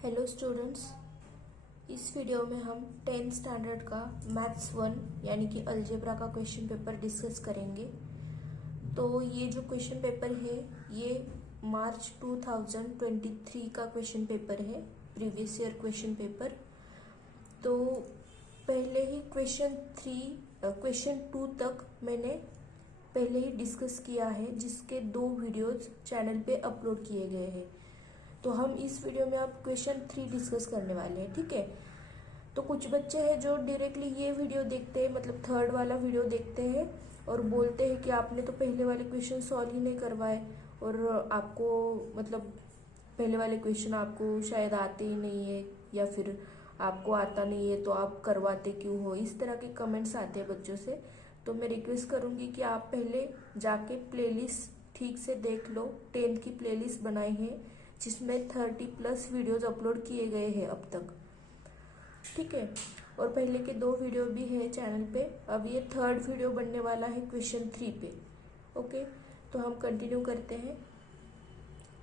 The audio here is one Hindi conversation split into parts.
हेलो स्टूडेंट्स, इस वीडियो में हम 10th स्टैंडर्ड का मैथ्स 1 यानी कि अलजेब्रा का क्वेश्चन पेपर डिस्कस करेंगे। तो ये जो क्वेश्चन पेपर है ये मार्च 2023 का क्वेश्चन पेपर है, प्रीवियस ईयर क्वेश्चन पेपर। तो पहले ही क्वेश्चन 2 तक मैंने पहले ही डिस्कस किया है, जिसके 2 वीडियोज चैनल पे अपलोड किए गए हैं। तो हम इस वीडियो में अब क्वेश्चन 3 डिस्कस करने वाले हैं, ठीक है। तो कुछ बच्चे हैं जो डायरेक्टली ये वीडियो देखते हैं, मतलब थर्ड वाला वीडियो देखते हैं और बोलते हैं कि आपने तो पहले वाले क्वेश्चन सॉल्व ही नहीं करवाए और आपको मतलब पहले वाले क्वेश्चन आपको शायद आते ही नहीं है या फिर आपको आता नहीं है तो आप करवाते क्यों हो, इस तरह के कमेंट्स आते हैं बच्चों से। तो मैं रिक्वेस्ट करूँगी कि आप पहले जाके प्लेलिस्ट ठीक से देख लो। 10 की प्लेलिस्ट बनाई है जिसमें 30+ वीडियोज अपलोड किए गए हैं अब तक, ठीक है। और पहले के 2 वीडियो भी है चैनल पे। अब ये 3rd वीडियो बनने वाला है क्वेश्चन 3 पे, ओके। तो हम कंटिन्यू करते हैं।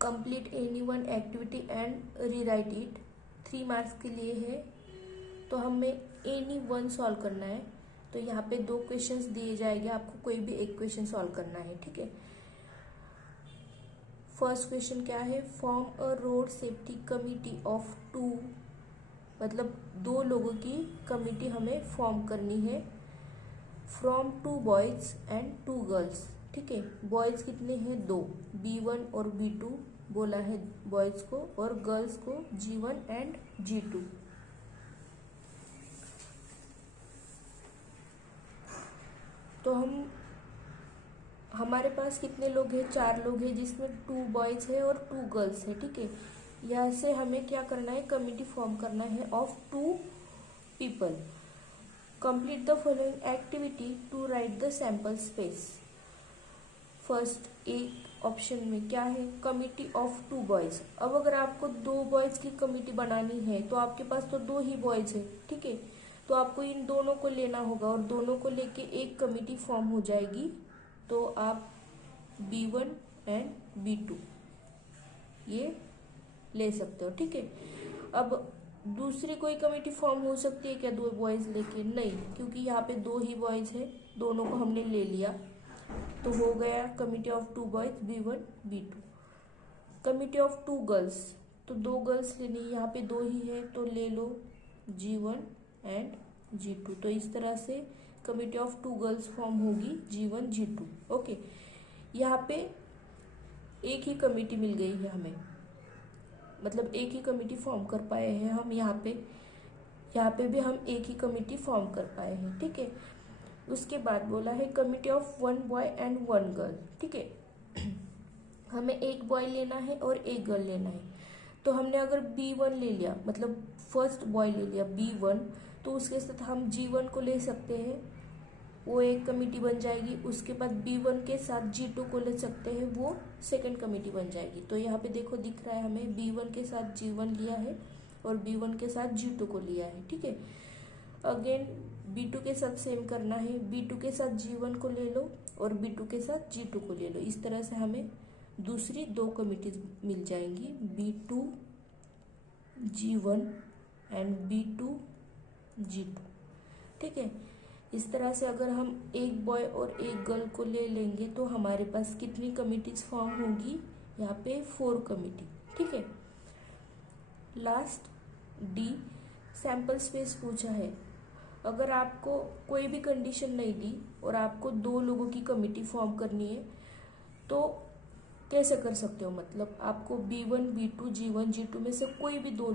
Complete any one activity and rewrite it, 3 marks के लिए है। तो हमें एनी वन सॉल्व करना है। तो यहाँ पे 2 क्वेश्चंस दिए जाएंगे, आपको कोई भी एक क्वेश्चन सॉल्व करना है, ठीक है। फर्स्ट क्वेश्चन क्या है, form a road safety committee of 2, मतलब 2 लोगों की कमिटी हमें फॉर्म करनी है। फ्रॉम 2 बॉयज एंड 2 गर्ल्स, ठीक है। बॉयज कितने हैं, 2, B1 और B2 बोला है बॉयज को, और गर्ल्स को G1 एंड G2। तो हमारे पास कितने लोग हैं, 4 लोग हैं, जिसमें 2 बॉयज है और 2 गर्ल्स है, ठीक है। यहाँ से हमें क्या करना है, कमिटी फॉर्म करना है of 2 people. Complete the following activity to write the sample space. First एक ऑप्शन में क्या है, कमिटी ऑफ 2 बॉयज। अब अगर आपको 2 बॉयज की कमिटी बनानी है तो आपके पास तो 2 ही बॉयज है, ठीक है। तो आपको इन दोनों को लेना होगा और दोनों को लेके एक कमिटी फॉर्म हो जाएगी। तो आप B1 एंड B2 ये ले सकते हो, ठीक है। अब दूसरी कोई कमेटी फॉर्म हो सकती है क्या 2 बॉयज लेके, नहीं, क्योंकि यहाँ पे 2 ही बॉयज है, दोनों को हमने ले लिया। तो हो गया committee of 2 boys B1 B2। Committee of 2 girls, तो 2 गर्ल्स लेनी, यहाँ पे 2 ही है तो ले लो G1 एंड G2। तो इस तरह से कमिटी ऑफ 2 गर्ल्स फॉर्म होगी G1 G2, ओके। यहाँ पे एक ही कमिटी मिल गई है हमें, मतलब एक ही कमिटी फॉर्म कर पाए हैं हम। यहाँ पे भी हम एक ही कमिटी फॉर्म कर पाए हैं, ठीक है। उसके बाद बोला है committee of 1 boy and 1 girl, ठीक है। हमें एक बॉय लेना है और एक गर्ल लेना है। तो हमने अगर B1 ले लिया, मतलब फर्स्ट बॉय ले लिया B1, तो उसके साथ हम G1 को ले सकते हैं, वो एक कमेटी बन जाएगी। उसके बाद B1 के साथ G2 को ले सकते हैं, वो सेकंड कमेटी बन जाएगी। तो यहाँ पे देखो दिख रहा है हमें B1 के साथ G1 लिया है और B1 के साथ G2 को लिया है, ठीक है। अगेन B2 के साथ सेम करना है, B2 के साथ G1 को ले लो और B2 के साथ G2 को ले लो। इस तरह से हमें दूसरी 2 कमिटीज मिल जाएंगी, B2 G1 and B2 G2, ठीक है। इस तरह से अगर हम एक बॉय और एक गर्ल को ले लेंगे तो हमारे पास कितनी कमिटीज फॉर्म होगी, यहाँ पे 4 कमिटी, ठीक है। लास्ट D, सैंपल स्पेस पूछा है। अगर आपको कोई भी कंडीशन नहीं दी और आपको 2 लोगों की कमिटी फॉर्म करनी है तो कैसे कर सकते हो, मतलब आपको B1 B2 G1 G2 में से कोई भी 2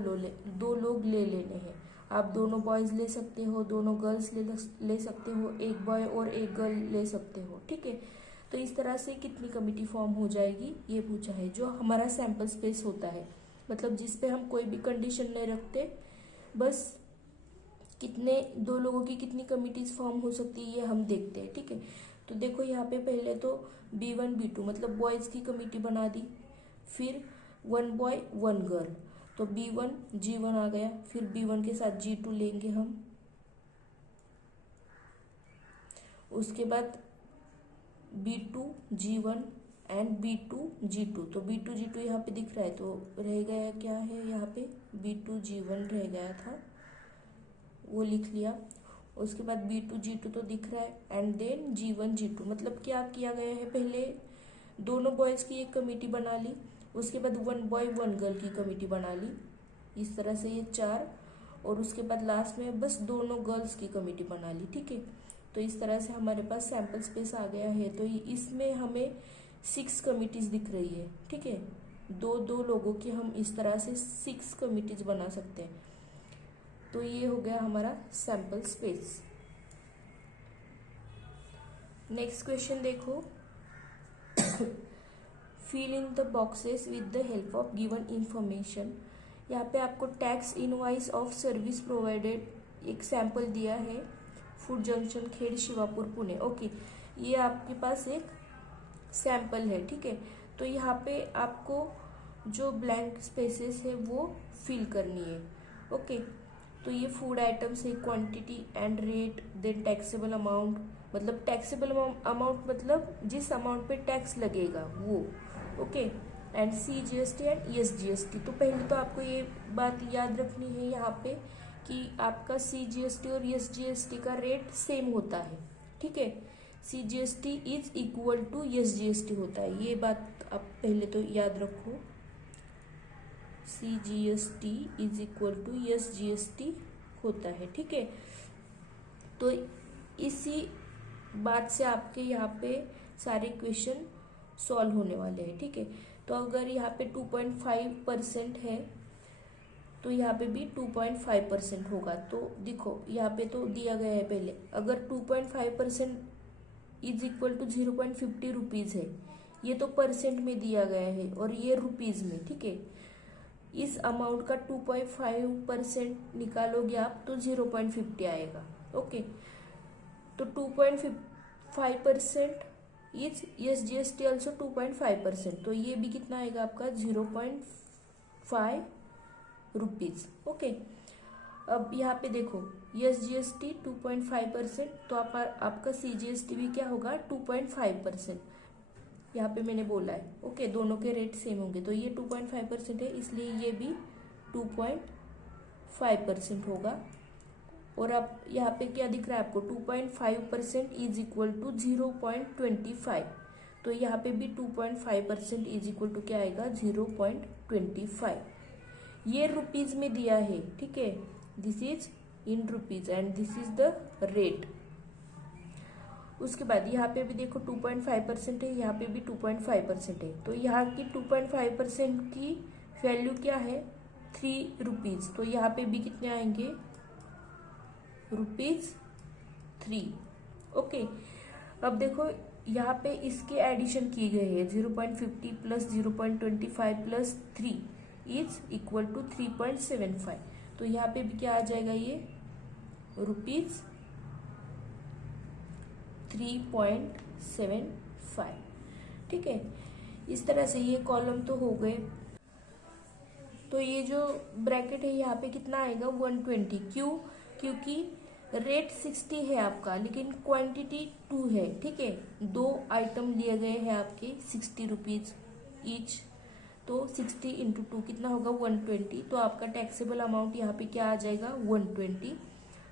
लोग ले लेने हैं। आप दोनों बॉयज ले सकते हो, दोनों गर्ल्स ले सकते हो, एक बॉय और एक गर्ल ले सकते हो, ठीक है। तो इस तरह से कितनी कमिटी फॉर्म हो जाएगी ये पूछा है, जो हमारा सैंपल स्पेस होता है, मतलब जिस पे हम कोई भी कंडीशन नहीं रखते, बस कितने 2 लोगों की कितनी कमिटीज फॉर्म हो सकती है ये हम देखते हैं, ठीक है। तो देखो यहाँ पे पहले तो B1 B2 मतलब बॉयज की कमिटी बना दी, फिर 1 बॉय 1 गर्ल, तो B1 G1 आ गया, फिर B1 के साथ G2 लेंगे हम। उसके बाद B2 G1 एंड B2G2। तो B2G2 यहाँ पे दिख रहा है, तो रह गया क्या है यहाँ पे, B2G1 रह गया था, वो लिख लिया। उसके बाद B2G2 तो दिख रहा है, एंड देन G1G2। मतलब क्या किया गया है, पहले दोनों बॉयज़ की एक कमेटी बना ली, उसके बाद 1 बॉय 1 गर्ल की कमेटी बना ली, इस तरह से ये 4, और उसके बाद लास्ट में बस दोनों गर्ल्स की कमेटी बना ली। ठीक है, तो इस तरह से हमारे पास सैम्पल स्पेस आ गया है। तो इसमें हमें 6 कमिटीज दिख रही है। ठीक है, दो लोगों की हम इस तरह से 6 कमिटीज बना सकते हैं। तो ये हो गया हमारा सैम्पल स्पेस। नेक्स्ट क्वेश्चन देखो, fill in the boxes with the help of given information. यहाँ पे आपको tax invoice of service provided एक सैंपल दिया है, food junction Khed Shivapur Pune. Okay, ये आपके पास एक सैंपल है। ठीक है, तो यहाँ पे आपको जो ब्लैंक स्पेसेस है वो फिल करनी है। ओके, तो ये फूड आइटम्स है, quantity and rate, then taxable amount, मतलब टैक्सेबल अमाउंट मतलब जिस अमाउंट पे टैक्स लगेगा वो। Okay, and CGST and ESGST। तो पहले तो आपको ये बात याद रखनी है यहाँ पे कि आपका CGST और ESGST का रेट सेम होता है। ठीक है, CGST is equal to ESGST होता है, ये बात आप पहले तो याद रखो। CGST is equal to ESGST होता है। ठीक है, तो इसी बात से आपके यहाँ पे सारे क्वेश्चन सॉल्व होने वाले हैं। ठीक है, तो अगर यहाँ पे 2.5% है तो यहाँ पे भी 2.5% होगा। तो देखो यहाँ पे तो दिया गया है पहले, अगर 2.5% इज इक्वल टू 0.50 रुपीज़ है, ये तो परसेंट में दिया गया है और ये रुपीज़ में। ठीक है, इस अमाउंट का 2.5% निकालोगे आप तो 0.50 आएगा। ओके, तो 2.5% इज ESGST ऑल्सो 2.5%, तो ये भी कितना आएगा आपका 0.5 रुपीज़। ओके, अब यहाँ पे देखो ESGST 2.5%, तो आपका CGST भी क्या होगा 2.5%, यहाँ पे मैंने बोला है। ओके, दोनों के रेट सेम होंगे, तो ये 2.5% है, इसलिए ये भी 2.5% होगा। और अब यहाँ पे क्या दिख रहा है आपको, 2.5% इज इक्वल टू 0.25, तो यहाँ पे भी 2.5% इज इक्वल टू क्या आएगा 0.25। ये रुपीज में दिया है। ठीक है, this is in rupees and this is the rate. उसके बाद यहाँ पे भी देखो 2.5% है, यहाँ पे भी 2.5% है, तो यहाँ की 2.5% की वैल्यू क्या है 3 रुपीज, तो यहाँ पे भी कितने आएंगे ₹3। ओके, अब देखो यहाँ पे इसके एडिशन की गई है, 0.50 plus 0.25 plus 3 is equal to 3.75, तो यहाँ पे भी क्या आ जाएगा ये ₹3.75। ठीक है, इस तरह से ये कॉलम तो हो गए। तो ये जो ब्रैकेट है यहाँ पे कितना आएगा 120, क्यों, क्योंकि रेट 60 है आपका लेकिन क्वांटिटी 2 है। ठीक है, 2 आइटम लिए गए हैं आपके 60 रुपीज ईच, तो 60 इंटू 2 कितना होगा 120, तो आपका टैक्सेबल अमाउंट यहाँ पे क्या आ जाएगा 120।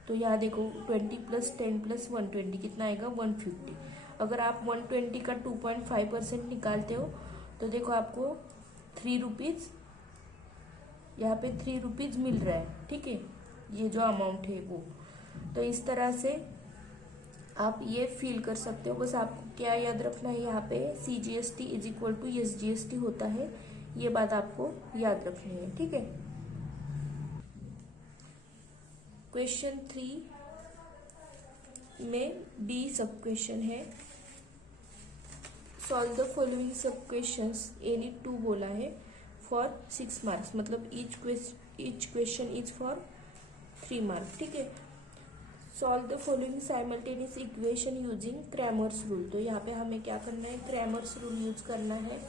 तो यहाँ देखो 20 प्लस 10 प्लस 120 कितना आएगा 150। अगर आप 120 का 2.5% निकालते हो तो देखो आपको 3 रुपीज़, यहाँ पे 3 रुपीज़ मिल रहा है। ठीक है, ये जो अमाउंट है वो, तो इस तरह से आप ये फील कर सकते हो। बस आपको क्या याद रखना है, यहाँ पे CGST is equal to ESGST होता है, ये बात आपको याद रखनी है। ठीक है, क्वेश्चन 3 में B सब क्वेश्चन है, सॉल्व द फॉलोइंग सब क्वेश्चंस एनी 2 बोला है फॉर 6 मार्क्स, मतलब each question is for 3 marks. ठीक है, solve the following simultaneous equation using Cramer's rule. तो यहाँ पे हमें क्या करना है, क्रैमर्स रूल यूज करना है।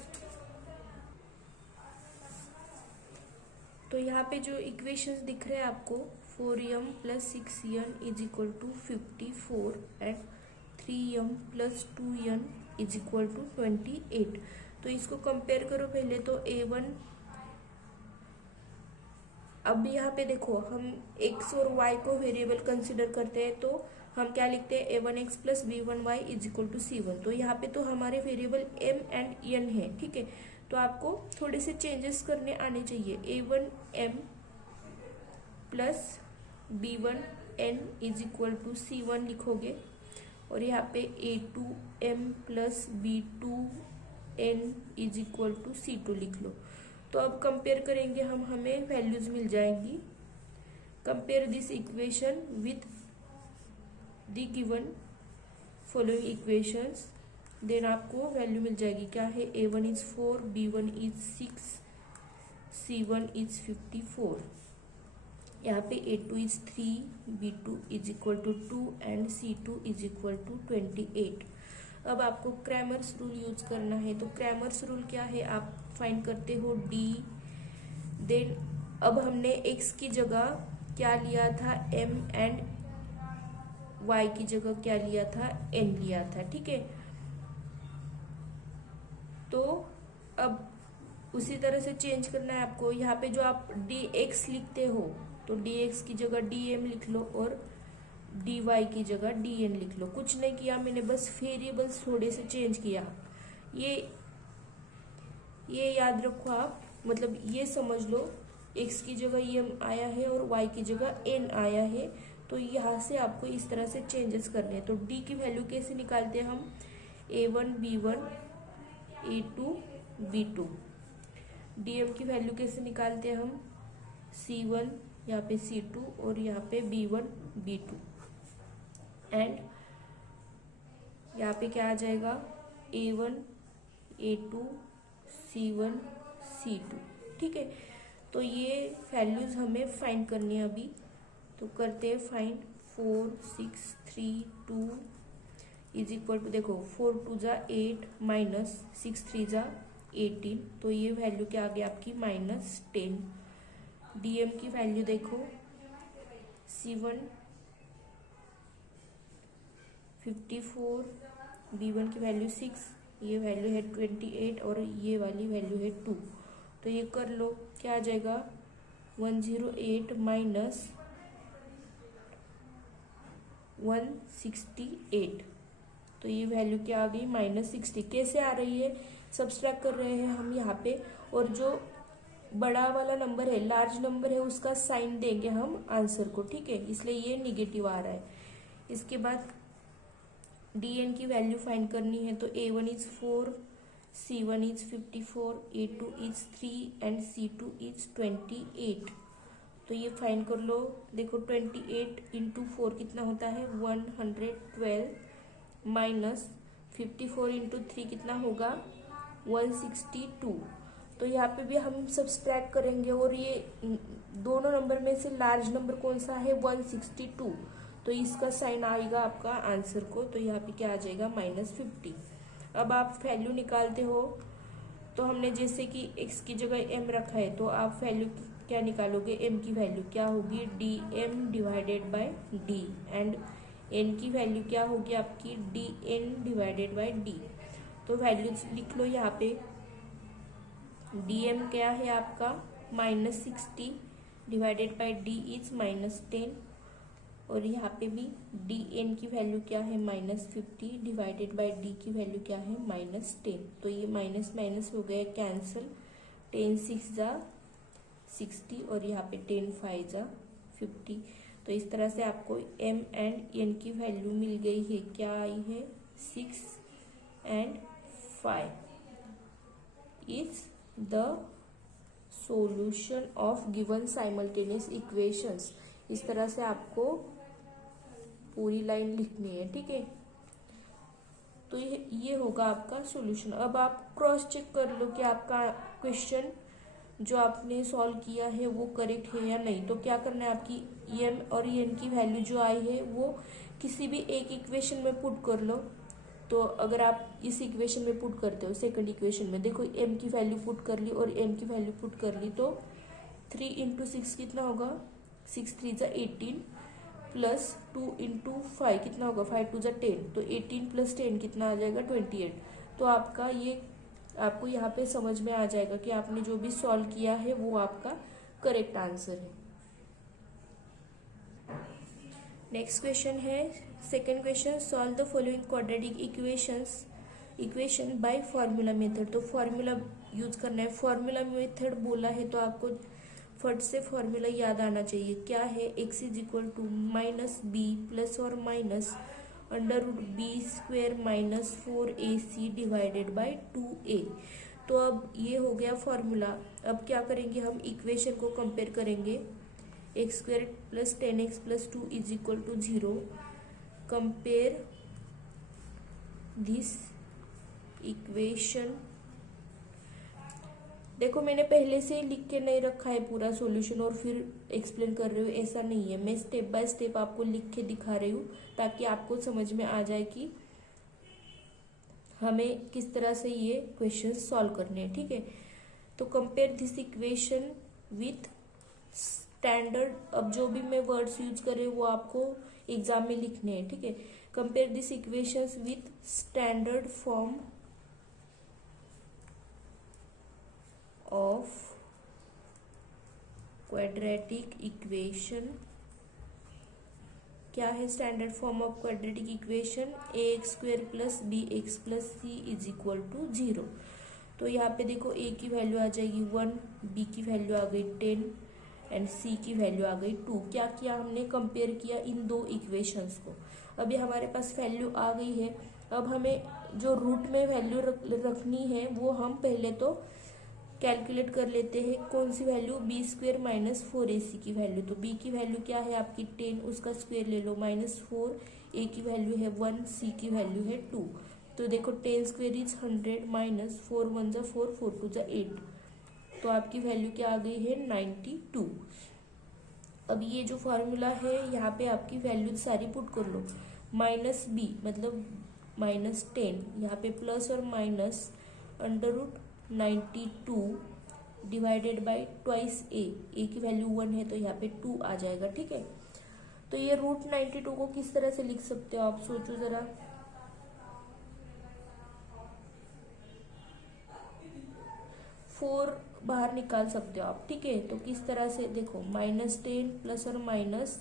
तो यहाँ पे जो इक्वेशंस दिख रहे हैं आपको 4m + 6n is equal to 54 and 3m plus 2n is equal to 28। तो इसको कंपेयर करो पहले तो a1, अब यहाँ पे देखो हम x और y को वेरिएबल कंसिडर करते हैं, तो हम क्या लिखते हैं a1x plus b1y is equal to c1। तो यहाँ पे तो हमारे वेरिएबल m एंड n है, ठीक है। तो आपको थोड़े से चेंजेस करने आने चाहिए। a1m plus b1n is equal to c1 लिखोगे, और यहाँ पे a2m plus b2n is equal to c2 लिख लो। तो अब कंपेयर करेंगे हम, हमें वैल्यूज मिल जाएंगी। Compare this equation with the given following equations, then आपको वैल्यू मिल जाएगी। क्या है, a1 is 4, b1 is 6, c1 is 54। यहाँ पे a2 is 3, b2 is equal to 2 and c2 is equal to 28। अब आपको क्रैमर्स रूल यूज करना है। तो क्रैमर्स रूल क्या है, आप फाइंड करते हो d, देन अब हमने x की जगह क्या लिया था m एंड y की जगह क्या लिया था n लिया था, ठीक है। तो अब उसी तरह से चेंज करना है आपको। यहाँ पे जो आप dx लिखते हो तो dx की जगह dm लिख लो और dy की जगह dn लिख लो। कुछ नहीं किया मैंने, बस वेरिएबल्स थोड़े से चेंज किया। ये याद रखो आप, मतलब ये समझ लो x की जगह m आया है और y की जगह n आया है। तो यहाँ से आपको इस तरह से चेंजेस करने हैं। तो d की वैल्यू कैसे निकालते हैं हम, a1 b1 a2 b2। dm की वैल्यू कैसे निकालते हैं हम, c1 यहाँ पे c2 और यहाँ पे b1 b2। एंड यहाँ पे क्या आ जाएगा, a1 a2 c1 c2, ठीक है। तो ये वैल्यूज हमें फाइंड करनी है अभी। तो करते हैं फाइंड। 4 6 3 2 इज इक्वल टू, देखो 4 2 जा 8 माइनस 6 3 जा 18। तो ये वैल्यू क्या आ गई आपकी -10। dm की वैल्यू देखो, c1 54, b1 की वैल्यू 6, ये वैल्यू है 28 और ये वाली वैल्यू है 2। तो ये कर लो, क्या आ जाएगा 108 माइनस 168। तो ये वैल्यू क्या आ गई -60। कैसे आ रही है, सब्सट्रैक्ट कर रहे हैं हम यहाँ पे, और जो बड़ा वाला नंबर है, लार्ज नंबर है, उसका साइन देंगे हम आंसर को, ठीक है। इसलिए ये निगेटिव आ रहा है। इसके बाद dn की वैल्यू फाइंड करनी है। तो a1 is 4, c1 is 54, a2 is 3 and c2 is 28। तो ये फाइंड कर लो। देखो 28 इंटू 4 कितना होता है 112, माइनस 54 इंटू 3 कितना होगा 162। तो यहाँ पे भी हम सब्सट्रैक्ट करेंगे, और ये दोनों नंबर में से लार्ज नंबर कौन सा है 162। तो इसका साइन आएगा आपका आंसर को। तो यहाँ पे क्या आ जाएगा -50। अब आप वैल्यू निकालते हो। तो हमने जैसे कि x की जगह m रखा है, तो आप वैल्यू क्या निकालोगे, m की वैल्यू क्या होगी dm divided by d, and n की वैल्यू क्या होगी आपकी dn डिवाइडेड बाय d। तो वैल्यूज लिख लो यहाँ पे। dm क्या है आपका -60 डिवाइडेड बाय d इज -10, और यहाँ पे भी dn की वैल्यू क्या है -50 डिवाइडेड बाय d की वैल्यू क्या है -10। तो ये माइनस माइनस हो गया कैंसिल, 10 6 जा 60 और यहाँ पे 10 5 जा 50। तो इस तरह से आपको m एंड n की वैल्यू मिल गई है। क्या आई है 6 and 5 is the solution of given simultaneous equations. इस तरह से आपको पूरी लाइन लिखनी है, ठीक है। तो ये होगा आपका सॉल्यूशन। अब आप क्रॉस चेक कर लो कि आपका क्वेश्चन जो आपने सॉल्व किया है वो करेक्ट है या नहीं। तो क्या करना है, आपकी एम और एन की वैल्यू जो आई है वो किसी भी एक इक्वेशन में पुट कर लो। तो अगर आप इस इक्वेशन में पुट करते हो, सेकंड इक्वेशन में देखो एम की वैल्यू पुट कर ली और एन की वैल्यू पुट कर ली, तो 3 × 6 कितना होगा 6 3 × 18 प्लस 2 इंटू 5 कितना होगा, 5 टू ज़ा 10, तो 18 प्लस 10 कितना आ जाएगा 28। तो आपका ये आपको यहाँ पे समझ में आ जाएगा कि आपने जो भी सॉल्व किया है वो आपका करेक्ट आंसर है। नेक्स्ट क्वेश्चन है second question, solve the following quadratic equation by formula method. तो फार्मूला यूज करना है। फार्मूला मेथड बोला है तो आपको फट से फार्मूला याद आना चाहिए। क्या है, x is equal to minus B plus और minus under root B square minus 4ac divided by 2a। तो अब ये हो गया फार्मूला। अब क्या करेंगे, हम इक्वेशन को कंपेयर करेंगे। X square plus 10x plus 2 is equal to 0। Compare this equation. देखो मैंने पहले से लिख के नहीं रखा है पूरा सॉल्यूशन और फिर एक्सप्लेन कर रही हूँ, ऐसा नहीं है। मैं स्टेप बाय स्टेप आपको लिख के दिखा रही हूँ ताकि आपको समझ में आ जाए कि हमें किस तरह से ये क्वेश्चन सॉल्व करने हैं। ठीक है, तो compare this equation with standard. अब जो भी मैं वर्ड्स यूज कर रही हूँ वो आपको एग्जाम में लिखने हैं। ठीक है, compare this equations with standard form of quadratic equation. क्या है standard form of quadratic equation, ax square plus bx plus c is equal to 0। तो यहाँ पे देखो a की वैल्यू आ जाएगी 1, b की वैल्यू आ गई 10 एंड c की वैल्यू आ गई 2। क्या किया हमने, कंपेयर किया इन दो इक्वेशंस को। अभी हमारे पास वैल्यू आ गई है। अब हमें जो रूट में वैल्यू रखनी है वो हम पहले तो कैलकुलेट कर लेते हैं। कौन सी value, B square minus 4ac की वैल्यू। तो b की वैल्यू क्या है आपकी 10, उसका स्क्वेयर ले लो माइनस 4, a की वैल्यू है 1, c की वैल्यू है 2। तो देखो 10 स्क्वेयर इज 100 माइनस 4 1 जा 4 4 2 जा 8। तो आपकी वैल्यू क्या आ गई है 92। अब ये जो फार्मूला है यहाँ पे आपकी वैल्यू सारी पुट कर लो। माइनस b मतलब माइनस 10, यहाँ पे प्लस और minus under root 92 divided by twice a की वैल्यू 1 है तो यहाँ पे 2 आ जाएगा। ठीक है, तो ये रूट 92 को किस तरह से लिख सकते हो आप, सोचो जरा। फोर बाहर निकाल सकते हो आप। ठीक है, तो किस तरह से देखो, -10 प्लस और माइनस,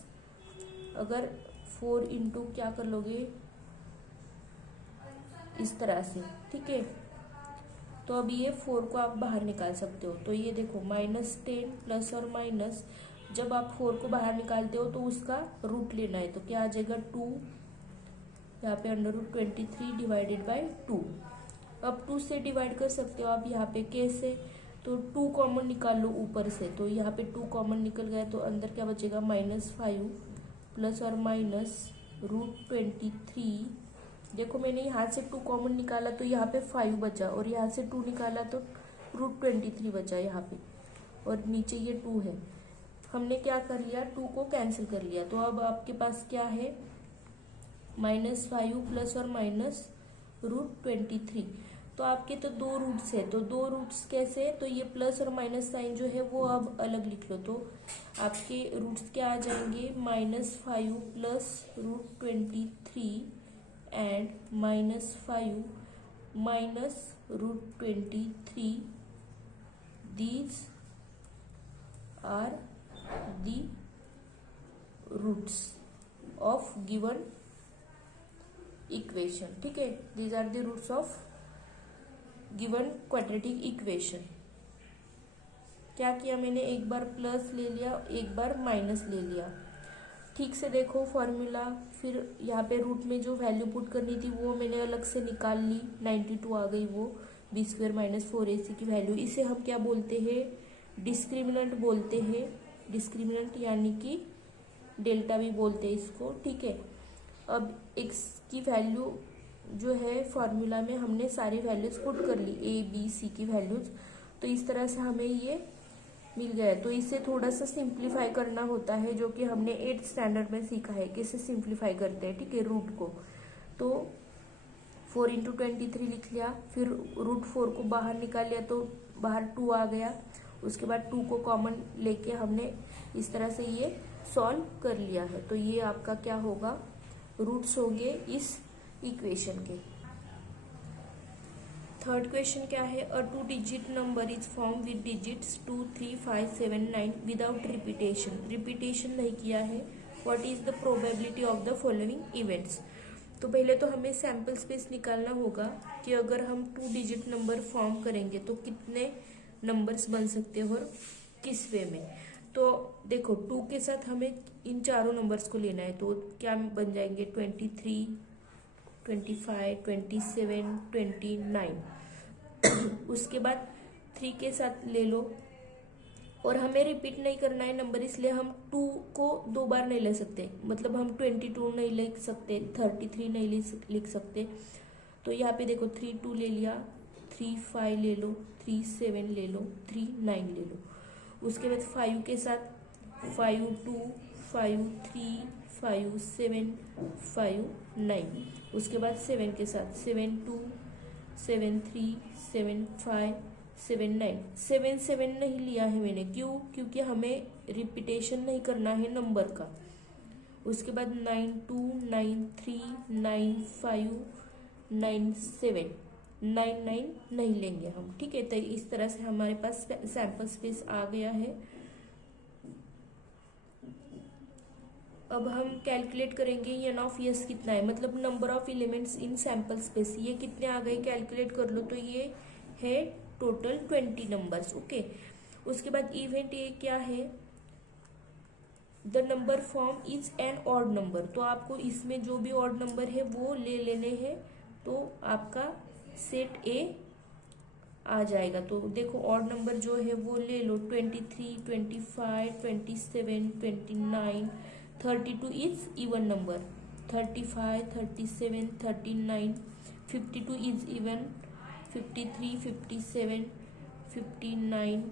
अगर 4 इंटू क्या कर लोगे इस तरह से। ठीक है, तो अब ये 4 को आप बाहर निकाल सकते हो। तो ये देखो -10 प्लस और माइनस, जब आप 4 को बाहर निकालते हो तो उसका रूट लेना है। तो क्या आ जाएगा 2, यहाँ पे अंडर रूट 23 डिवाइडेड बाई 2। अब 2 से डिवाइड कर सकते हो आप यहाँ पे, कैसे, तो 2 कॉमन निकाल लो ऊपर से। तो यहाँ पे 2 कॉमन निकल गया तो अंदर क्या बचेगा -5 प्लस और माइनस रूट 23। देखो मैंने यहाँ से 2 कॉमन निकाला तो यहाँ पे 5 बचा, और यहाँ से 2 निकाला तो रूट 23 बचा यहाँ पे, और नीचे ये 2 है। हमने क्या कर लिया, 2 को कैंसिल कर लिया। तो अब आपके पास क्या है, -5 प्लस और माइनस रूट 23। तो आपके तो 2 रूट्स है, तो 2 रूट्स कैसे, तो ये प्लस और माइनस साइन जो है वो अब अलग लिख लो। तो आपके रूट्स क्या आ जाएंगे, -5 plus root 23 and -5 minus root 23. These are the roots of given equation. ठीक है, these are the roots of given quadratic equation. क्या किया मैंने, एक बार प्लस ले लिया, एक बार माइनस ले लिया। ठीक से देखो फॉर्मूला, फिर यहाँ पे रूट में जो वैल्यू पुट करनी थी वो मैंने अलग से निकाल ली, 92 आ गई वो, बी स्क्वेयर माइनस 4ac की वैल्यू। इसे हम क्या बोलते हैं, डिस्क्रिमिनेंट बोलते हैं। डिस्क्रिमिनेंट यानी कि डेल्टा भी बोलते हैं इसको। ठीक है, अब x की वैल्यू जो है फॉर्मूला में हमने सारी वैल्यूज पुट कर ली, a b c की वैल्यूज। तो इस तरह से हमें ये मिल गया। तो इसे थोड़ा सा सिंप्लीफाई करना होता है, जो कि हमने 8th स्टैंडर्ड में सीखा है कैसे सिंप्लीफाई करते हैं। ठीक है, रूट को तो 4 इंटू 23 लिख लिया, फिर रूट 4 को बाहर निकाल लिया तो बाहर 2 आ गया। उसके बाद 2 को कॉमन लेके हमने इस तरह से ये सॉल्व कर लिया है। तो ये आपका क्या होगा, रूट्स होंगे इस इक्वेशन के। थर्ड क्वेश्चन क्या है, अ 2 digit number is form with digits 2, 3, 5, 7, 9 without repetition. Repetition नहीं किया है। What is the probability of the following events. तो पहले तो हमें सैंपल स्पेस निकालना होगा कि अगर हम 2 डिजिट नंबर फॉर्म करेंगे तो कितने नंबर्स बन सकते हैं और किस वे में। तो देखो 2 के साथ हमें इन चारों नंबर्स को लेना है, तो क्या बन जाएंगे 23, 25, 27, 29। उसके बाद 3 के साथ ले लो, और हमें रिपीट नहीं करना है नंबर, इसलिए हम 2 को 2 बार नहीं ले सकते। मतलब हम 22 नहीं लिख सकते, 33 नहीं लिख सकते। तो यहाँ पे देखो 3 2 ले लिया, 3 5 ले लो, 3 7 ले लो, 3 9 ले लो। उसके बाद 5 के साथ 5 2 5 3 5 7 5 9। उसके बाद 7 के साथ 7 2 7 3 7 5 7 9। 7 7 नहीं लिया है मैंने, क्यों, क्योंकि हमें रिपीटेशन नहीं करना है नंबर का। उसके बाद 9 2 9 3 9 5 9 7 9 9 नहीं लेंगे हम, ठीक है। तो इस तरह से हमारे पास सैंपल स्पेस आ गया है। अब हम कैलकुलेट करेंगे एन ऑफ एस कितना है, मतलब number of elements in sample space. ये कितने आ गए कैलकुलेट कर लो, तो ये है टोटल 20 नंबर्स। ओके, उसके बाद इवेंट ए क्या है, the number form is an odd number. तो आपको इसमें जो भी ऑड नंबर है वो ले लेने हैं, तो आपका सेट ए आ जाएगा। तो देखो ऑड नंबर जो है वो ले लो, 23 25 27 29 32 is even number, 35 37 39 52 is even, 53 57 59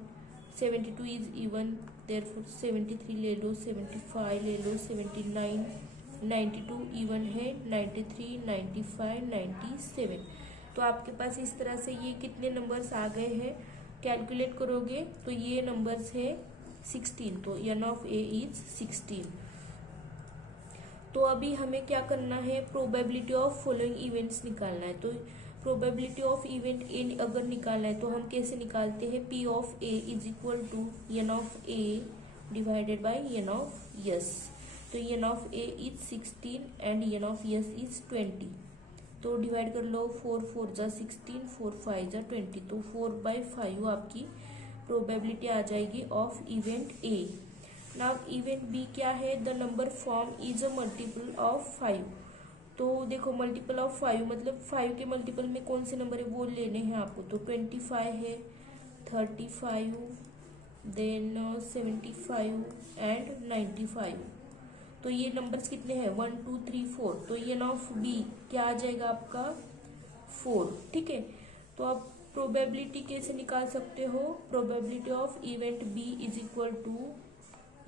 72 is even, therefore 73 ले लो, 75 ले लो, 79 92 इवन है, 93 95 97। तो आपके पास इस तरह से ये कितने नंबर्स आ गए हैं, कैलकुलेट करोगे तो ये नंबर्स है 16। तो एन ऑफ ए इज 16। तो अभी हमें क्या करना है, प्रोबेबिलिटी ऑफ फॉलोइंग इवेंट्स निकालना है। तो प्रोबेबिलिटी ऑफ इवेंट ए अगर निकालना है तो हम कैसे निकालते हैं, P of A is equal to N of A divided by N of S. तो N of A is 16 and N of S is 20। तो डिवाइड कर लो, 4 4 जा 16, 4 5 जा 20। तो 4/5 आपकी प्रोबेबिलिटी आ जाएगी of event A. Now event B क्या है, the number form is a multiple of 5। तो देखो मल्टीपल ऑफ 5 मतलब 5 के मल्टीपल में कौन से नंबर है वो लेने हैं आपको। तो 25 है, 35, देन 75 एंड 95। तो ये नंबर्स कितने हैं, 1 2 3 4। तो एन ऑफ बी क्या आ जाएगा आपका 4, ठीक है। तो आप प्रोबेबिलिटी कैसे निकाल सकते हो, probability of event B is equal to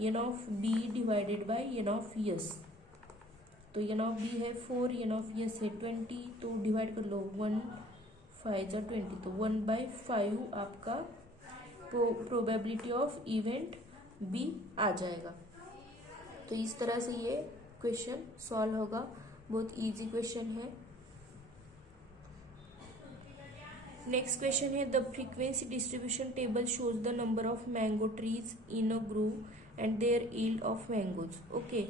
N of B divided by N of S. तो एन ऑफ बी है 4, एन ऑफ यस है 20। तो डिवाइड कर लो, 1 5 जा 20। तो 1/5 आपका प्रोबेबिलिटी ऑफ इवेंट बी आ जाएगा। तो इस तरह से ये क्वेश्चन सॉल्व होगा, बहुत इजी क्वेश्चन है। नेक्स्ट क्वेश्चन है, the frequency distribution table shows the number of mango trees in a group and their yield of mangoes. Okay,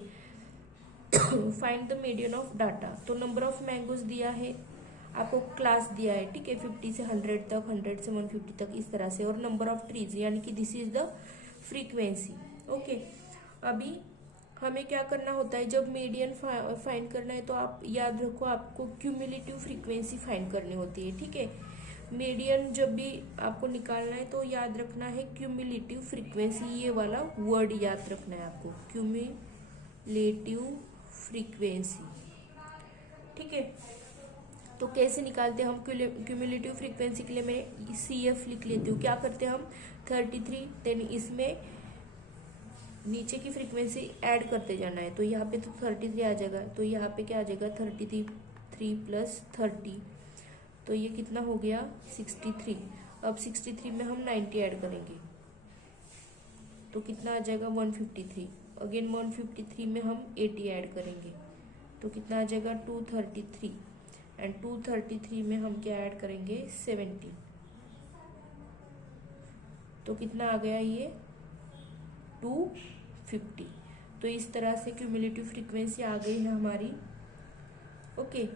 find the median of data. तो नंबर ऑफ मैंगोज दिया है आपको, क्लास दिया है, ठीक है, 50 से 100 तक, 100 से 150 तक, इस तरह से। और नंबर ऑफ ट्रीज यानी कि this is the frequency. Okay, अभी हमें क्या करना होता है, जब मीडियन फाइंड करना है तो आप याद रखो आपको क्यूमुलेटिव फ्रीक्वेंसी फाइंड करनी होती है, ठीक है। मीडियन जब भी आपको निकालना है तो याद रखना है क्यूमुलेटिव फ्रीक्वेंसी, ये वाला वर्ड याद रखना है आपको, क्यूमुलेटिव फ्रीक्वेंसी, ठीक है। तो कैसे निकालते हैं हम क्यूमुलेटिव फ्रीक्वेंसी के लिए, मैं CF लिख लेती हूँ। क्या करते हैं हम, 33, देन इसमें नीचे की फ्रीक्वेंसी ऐड करते जाना है। तो यहाँ पे तो 33 आ जाएगा, तो यहाँ पे क्या आ जाएगा 33 प्लस 30। तो ये कितना हो गया 63। अब 63 में हम 90 ऐड करेंगे तो कितना आ जाएगा 153। अगेन 153 में हम 80 ऐड करेंगे तो कितना आ जाएगा 233 एंड 233 में हम क्या ऐड करेंगे 17 तो कितना आ गया ये 250। तो इस तरह से क्यूमुलेटिव फ्रीक्वेंसी आ गई है हमारी। ओके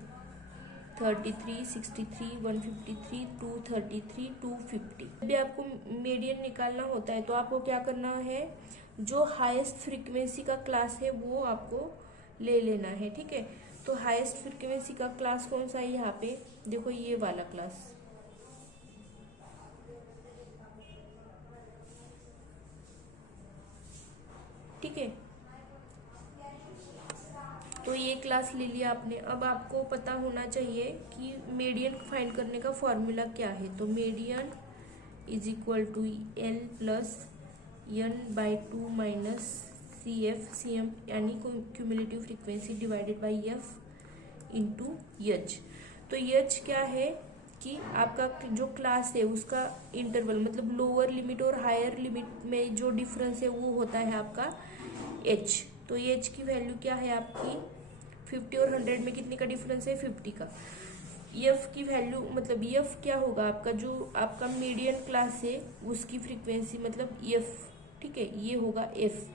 33, 63, 153, 233, 250। अभी आपको मीडियन निकालना होता है तो आपको क्या करना है, जो हाईएस्ट फ्रीक्वेंसी का क्लास है वो आपको ले लेना है, ठीक है। तो हाईएस्ट फ्रीक्वेंसी का क्लास कौन सा है, यहाँ पे देखो ये वाला क्लास, ठीक है। तो ये क्लास ले लिया आपने। अब आपको पता होना चाहिए कि मीडियन फाइंड करने का फॉर्मूला क्या है। तो median is equal to L plus N by 2 minus C M यानी cumulative frequency divided by F into H. तो एच क्या है कि आपका जो क्लास है उसका इंटरवल, मतलब लोअर लिमिट और हायर लिमिट में जो डिफरेंस है वो होता है आपका एच। तो एच की वैल्यू क्या है आपकी 50 और 100 में कितने का डिफरेंस है 50 का। एफ की वैल्यू मतलब एफ क्या होगा आपका, जो आपका मीडियन क्लास है उसकी फ्रीक्वेंसी मतलब एफ, ठीक है, ये होगा f.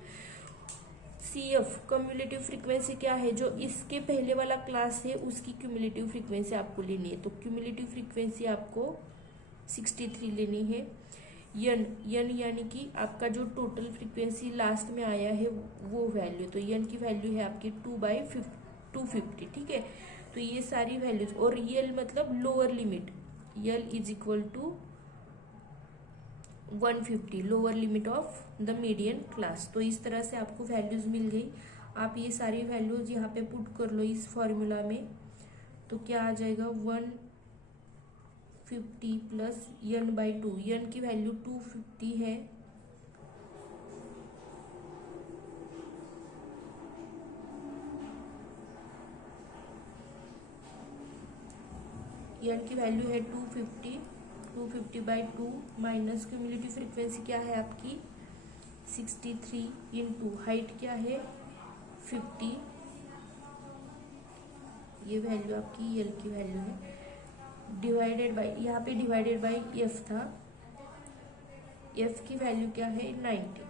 C f cumulative frequency क्या है, जो इसके पहले वाला क्लास है उसकी क्यूमुलेटिव फ्रीक्वेंसी आपको लेनी है। तो क्यूमुलेटिव फ्रीक्वेंसी आपको 63 लेनी है। यन यानी कि आपका जो टोटल फ्रीक्वेंसी लास्ट में आया है वो वैल्यू, तो यन की वैल्यू है आपकी 2/250, ठीक है। तो ये सारी वैल्यूज, और यल मतलब lower limit, l is equal to 150 lower limit of the median class. तो इस तरह से आपको वैल्यूज मिल गई। आप ये सारी वैल्यूज यहाँ पे पुट कर लो इस फॉर्मूला में, तो क्या आ जाएगा 150 प्लस एन बाई 2, एन की वैल्यू 250 है, एन की वैल्यू है 250 बाई 2 माइनस क्यूमुलेटिव फ्रीक्वेंसी क्या है आपकी 63 इंटू हाइट क्या है 50, ये वैल्यू आपकी यल की वैल्यू है, डिवाइडेड बाई, यहाँ पे डिवाइडेड बाई एफ था, एफ की वैल्यू क्या है 90।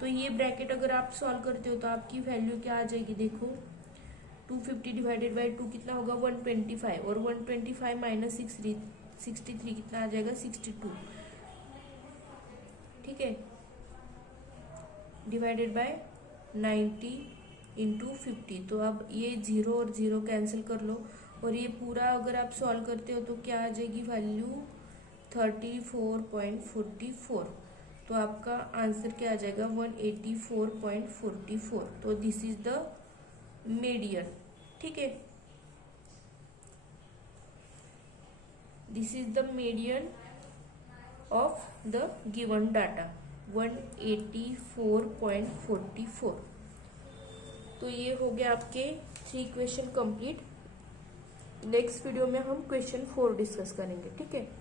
तो ये ब्रैकेट अगर आप सॉल्व करते हो तो आपकी वैल्यू क्या आ जाएगी, देखो 250 डिवाइडेड बाई 2 कितना होगा 125, और 125 माइनस 63 कितना आ जाएगा 62, ठीक है, डिवाइडेड बाय 90 इंटू 50। तो अब ये 0 और 0 कैंसिल कर लो, और ये पूरा अगर आप सॉल्व करते हो तो क्या आ जाएगी वैल्यू 34.44। तो आपका आंसर क्या आ जाएगा 184.44। तो दिस इज द मीडियन, ठीक है, this is the median of the given data 184.44। तो ये हो गया आपके 3 क्वेश्चन कंप्लीट। नेक्स्ट वीडियो में हम क्वेश्चन 4 डिस्कस करेंगे, ठीक है।